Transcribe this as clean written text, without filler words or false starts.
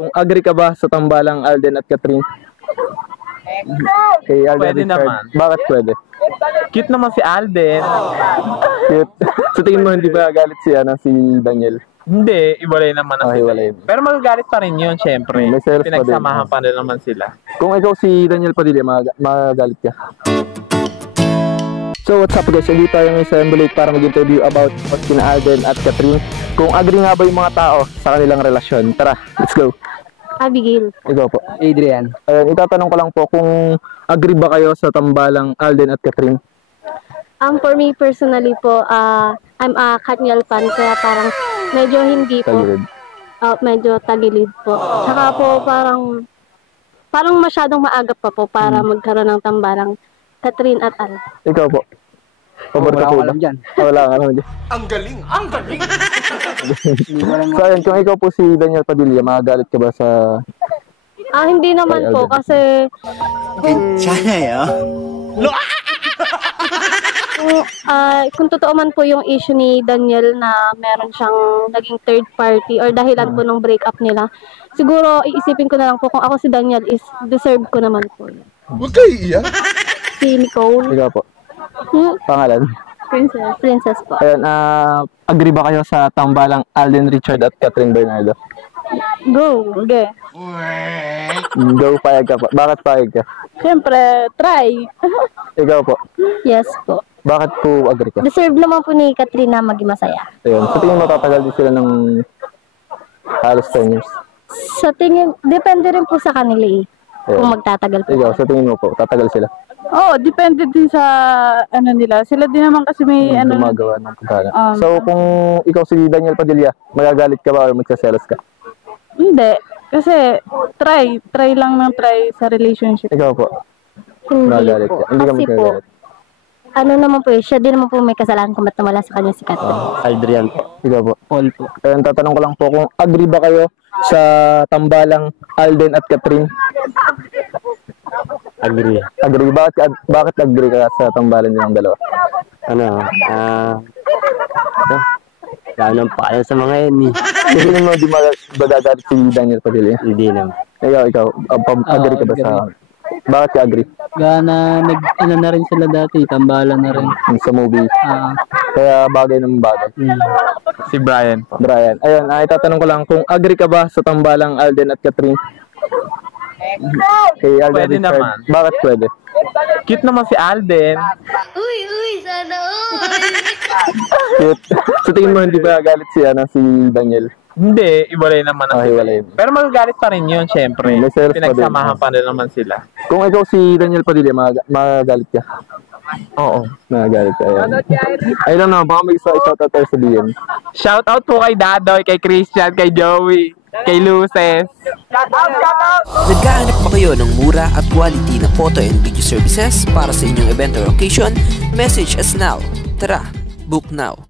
Kung agree ka ba sa tambalang Alden at Catherine? Kay Alden Pwede Richard. naman. Bakit pwede? Cute naman si Alden. Cute. Sa tingin mo hindi ba galit si Daniel? Hindi, iwalay naman na sila. Hiwalay. Pero magagalit pa rin yun, syempre. May selos pa din. Pinagsamahan pa rin naman sila. Kung ikaw si Daniel Padilla, magalit ka. So what's up guys, hindi tayo ngayon sa Embulate para mag-interview about sina Alden at Catherine. Kung agree nga ba yung mga tao sa kanilang relasyon. Tara, let's go. Abigail. Ikaw po. Adrian. Ayun, itatanong ko lang po kung agree ba kayo sa tambalang Alden at Catherine? For me personally po, I'm a Katniel fan, kaya parang medyo hindi po. Tagilid. Medyo tagilid po. Tsaka po parang masyadong maaga pa po para magkaroon ng tambalang Catherine at Al. Ikaw po. Pabor ka po ba? Dyan. Wala ka alam dyan. Ang galing! Ang galing! So ayun, kung ikaw po si Daniel Padilla, magagalit ka ba sa... Hindi naman Kay po Alden. kasi Sana yun. kung totoo man po yung issue ni Daniel na meron siyang naging third party or dahilan po ng breakup nila, siguro iisipin ko na lang po kung ako si Daniel is deserve ko naman po yun. Huwag kayo iiyak! Si Nicole, Ikaw po. Pangalan? Princess po. Ayun, agree ba kayo sa tambalang Alden Richard at Catherine Bernardo? Go! Okay. Go, payag ka po. Bakit payag ka? Siyempre, try. Ikaw po. Yes po. Bakit po agree ka? Deserve naman po ni Catherine na maging masaya. Ayun, sa tingin mo tatagal din sila ng halos 10 years. Sa tingin, depende rin po sa kanila eh. Kung Ayun. magtatagal po. Ikaw, sa tingin mo po, tatagal sila? Depende din sa nila. Sila din naman kasi may Gumagawa ng pagkala. So, kung ikaw si Daniel Padilla, magagalit ka ba o magsaselos ka? Hindi. Kasi try lang ng try sa relationship. Ikaw po, Hindi magagalit po. ka. Hindi ka Kasi po, magagalit. ano naman po eh, siya din naman po may kasalanan kung ba't nawala sa kanya si Catherine. Adrian po. Ikaw po. Paul po. Ayun, tatanong ko lang po kung agree ba kayo sa tambalang Alden at Catherine? Agree. Agree. Bakit agree ka sa tambalan nilang dalawa? Gano'n pa kayo sa mga yan eh. Kasi mo di magagalit si Daniel Padilla? Hindi naman. Ikaw, agree ka ba sa... Bakit ka agree? Gana, na rin sila dati, tambalan na rin. Sa movie. Kaya bagay ng bagay. Si Brian po. Brian. Ayun, itatanong ko lang kung agree ka ba sa tambalang Alden at Catherine? Kay Alden Pwede Richard. naman. Bakit pwede? Cute naman si Alden. Sana Cute. Sa tingin mo hindi ba galit si Daniel? Hindi, iwalay naman na sila. Hiwalay. Pero magagalit pa rin yun, syempre. May selos pa din. Pinagsamahan pa rin naman sila. Kung ikaw si Daniel Padilla, magagalit ka? Oo. Magagalit ka. Ayun lang na, baka may isa-shoutout tayo sa DM. Shoutout po kay Dadoy, kay Christian, kay Joey, kay Luces. Naghahanap ba kayo ng mura at quality na photo and video services para sa inyong event or occasion? Message us now. Tara, book now.